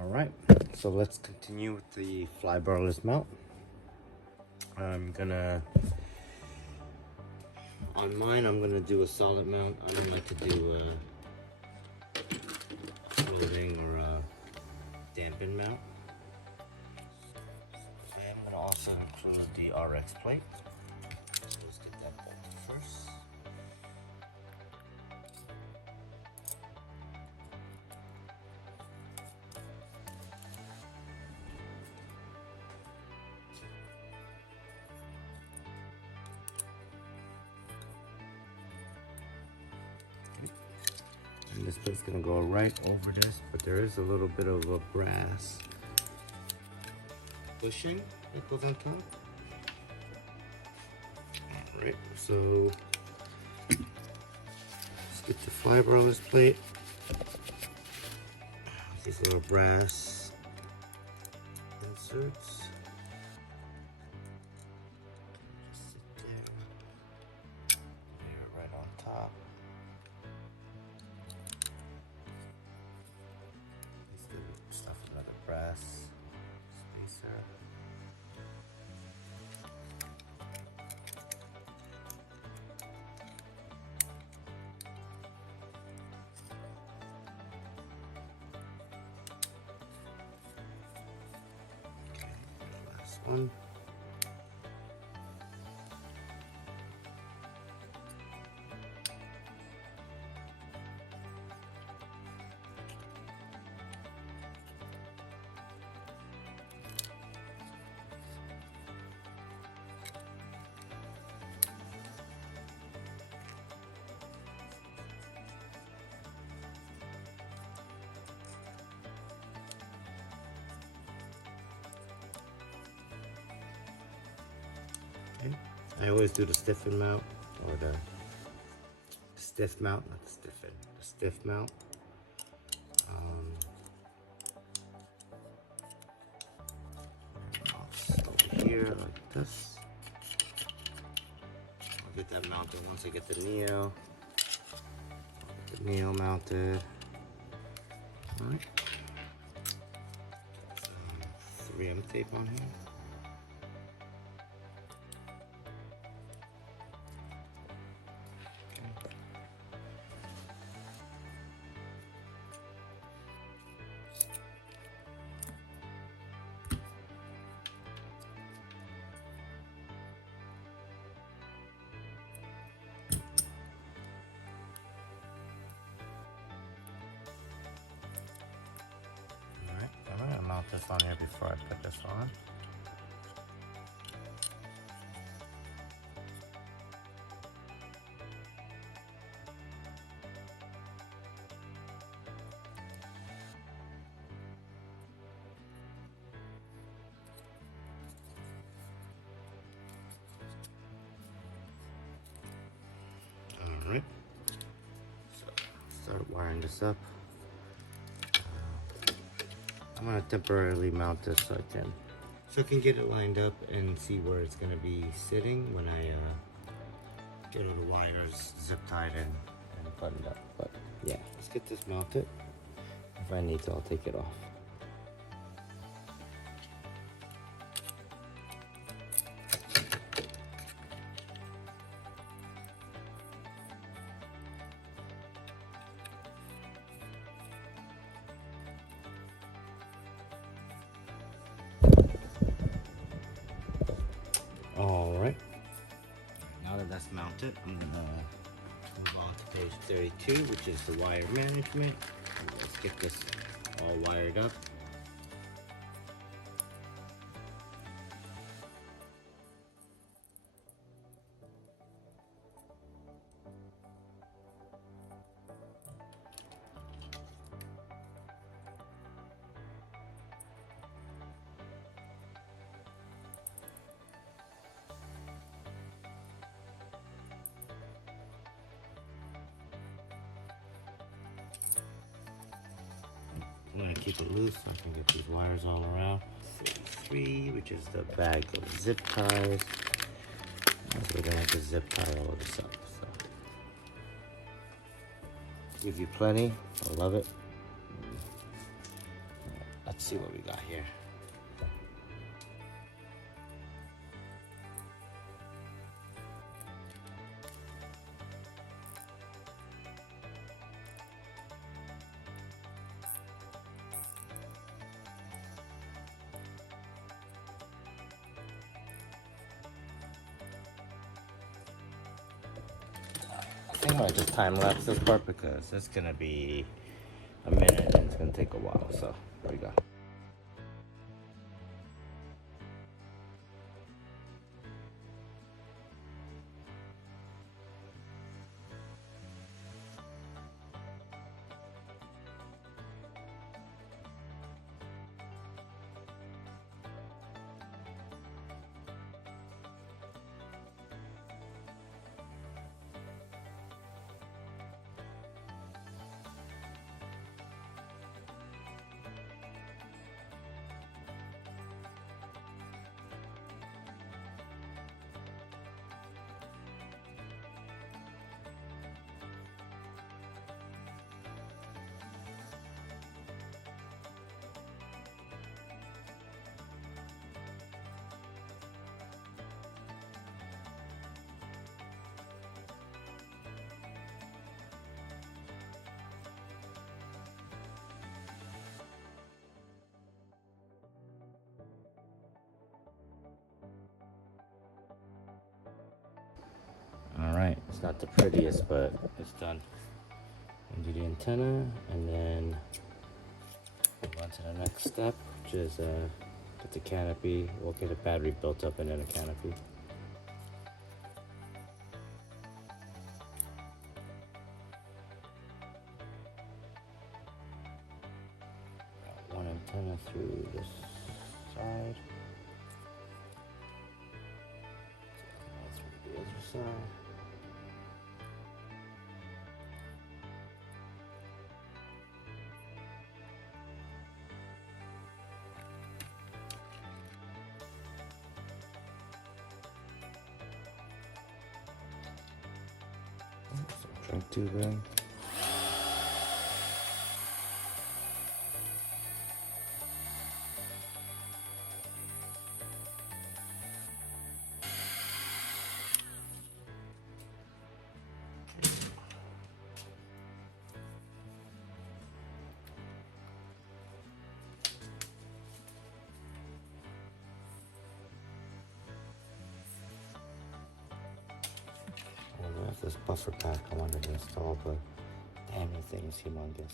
Alright, so let's continue with the fly barreless mount. I'm gonna do a solid mount. I don't like to do a floating or a dampened mount. Okay, I'm gonna also include the RX plate. So let's get that bolted first. And this plate's gonna go right over this, but there is a little bit of a brass bushing that goes on top. Alright, so let's get the fly barreless plate. These little brass inserts. Just sit there. Lay it right on top. Let's do stuff another brass spacer. One. Okay. I always do the stiffen mount, or the stiff mount, not the stiffen, the stiff mount. Over here like this. I'll get that mounted once I get the Neo. I'll get the Neo mounted. Alright. Some 3M tape on here. I'm going to mount this on here before I put this on. Alright, so start wiring this up. I'm gonna temporarily mount this so I can get it lined up and see where it's gonna be sitting when I get all the wires zip tied and buttoned up. But yeah, let's get this mounted. If I need to, I'll take it off. Alright, now that that's mounted, I'm going to move on to page 32, which is the wire management. Let's get this all wired up. I'm going to keep it loose so I can get these wires all around. 33, which is the bag of zip ties. So we're going to have to zip tie all of this up. So. Give you plenty. I love it. A see what we got here. I think I might just time lapse this part because it's gonna be a minute and it's gonna take a while. So here we go. Alright, it's not the prettiest, but it's done. And do the antenna, and then move on to the next step, which is get the canopy. We'll get a battery built up and then a canopy. One antenna through this side. Through the other side. Drink tubing. This buffer pack I wanted to install, but damn, the thing is humongous.